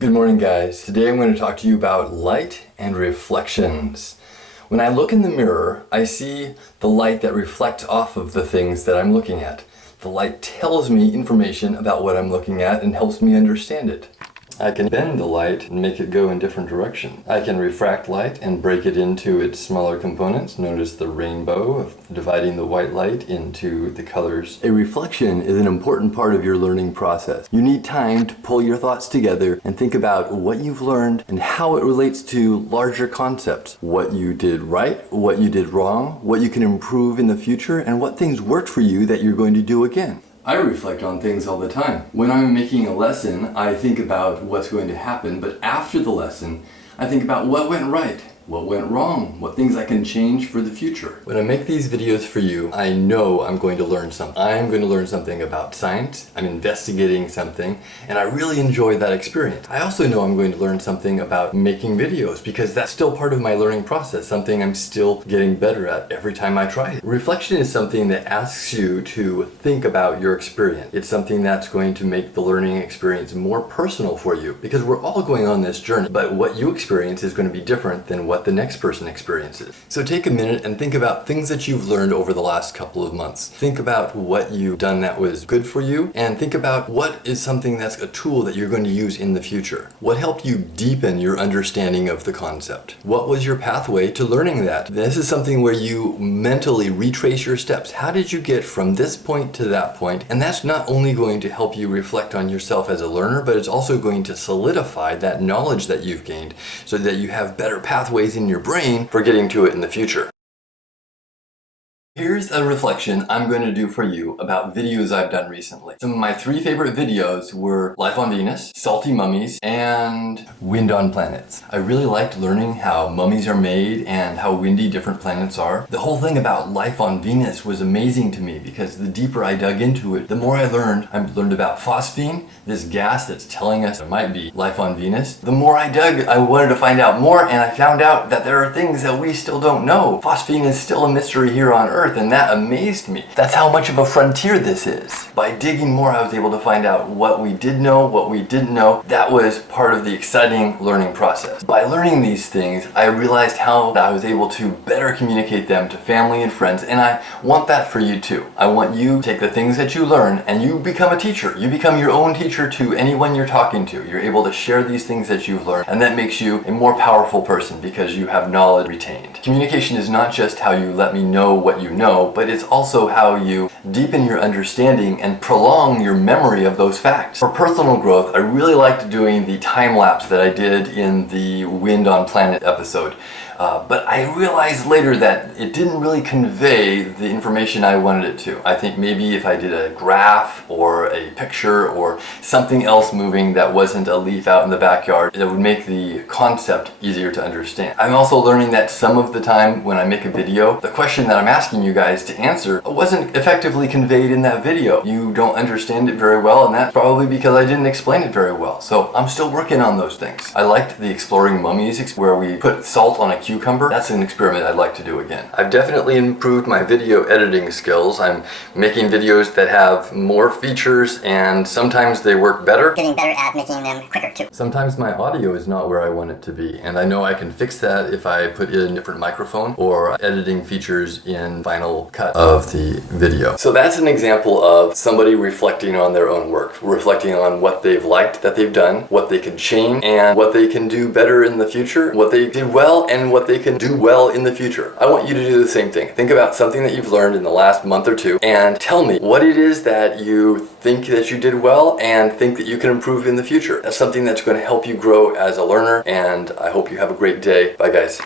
Good morning, guys. Today I'm going to talk to you about light and reflections. When I look in the mirror, I see the light that reflects off of the things that I'm looking at. The light tells me information about what I'm looking at and helps me understand it. I can bend the light and make it go in different directions. I can refract light and break it into its smaller components. Notice the rainbow of dividing the white light into the colors. A reflection is an important part of your learning process. You need time to pull your thoughts together and think about what you've learned and how it relates to larger concepts. What you did right, what you did wrong, what you can improve in the future, and what things worked for you that you're going to do again. I reflect on things all the time. When I'm making a lesson, I think about what's going to happen, but after the lesson, I think about what went right, what went wrong, what things I can change for the future. When I make these videos for you, I know I'm going to learn something. I'm going to learn something about science, I'm investigating something, and I really enjoy that experience. I also know I'm going to learn something about making videos because that's still part of my learning process, something I'm still getting better at every time I try it. Reflection is something that asks you to think about your experience. It's something that's going to make the learning experience more personal for you because we're all going on this journey, but what you experience is going to be different than what the next person experiences. So take a minute and think about things that you've learned over the last couple of months. Think about what you've done that was good for you, and think about what is something that's a tool that you're going to use in the future. What helped you deepen your understanding of the concept? What was your pathway to learning that? This is something where you mentally retrace your steps. How did you get from this point to that point? And that's not only going to help you reflect on yourself as a learner, but it's also going to solidify that knowledge that you've gained so that you have better pathways in your brain for getting to it in the future. Here's a reflection I'm going to do for you about videos I've done recently. Some of my 3 favorite videos were Life on Venus, Salty Mummies, and Wind on Planets. I really liked learning how mummies are made and how windy different planets are. The whole thing about life on Venus was amazing to me because the deeper I dug into it, the more I learned. I learned about phosphine, this gas that's telling us there might be life on Venus. The more I dug, I wanted to find out more, and I found out that there are things that we still don't know. Phosphine is still a mystery here on Earth, and that amazed me. That's how much of a frontier this is. By digging more, I was able to find out what we did know, what we didn't know. That was part of the exciting learning process. By learning these things, I realized how I was able to better communicate them to family and friends, and I want that for you too. I want you to take the things that you learn and you become a teacher. You become your own teacher to anyone you're talking to. You're able to share these things that you've learned, and that makes you a more powerful person because you have knowledge retained. Communication is not just how you let me know what you know, but it's also how you deepen your understanding and prolong your memory of those facts. For personal growth, I really liked doing the time lapse that I did in the Wind on Planet episode. But I realized later that it didn't really convey the information I wanted it to. I think maybe if I did a graph or a picture or something else moving that wasn't a leaf out in the backyard, it would make the concept easier to understand. I'm also learning that some of the time when I make a video, the question that I'm asking you guys to answer wasn't effectively conveyed in that video. You don't understand it very well, and that's probably because I didn't explain it very well. So I'm still working on those things. I liked the Exploring Mummies where we put salt on a cucumber. That's an experiment I'd like to do again. I've definitely improved my video editing skills. I'm making videos that have more features, and sometimes they work better. Getting better at making them quicker too. Sometimes my audio is not where I want it to be, and I know I can fix that if I put in a different microphone or editing features in Final Cut of the video. So that's an example of somebody reflecting on their own work, reflecting on what they've liked that they've done, what they can change, and what they can do better in the future, what they did well, and what they can do well in the future. I want you to do the same thing. Think about something that you've learned in the last month or two and tell me what it is that you think that you did well and think that you can improve in the future. That's something that's going to help you grow as a learner, and I hope you have a great day. Bye, guys.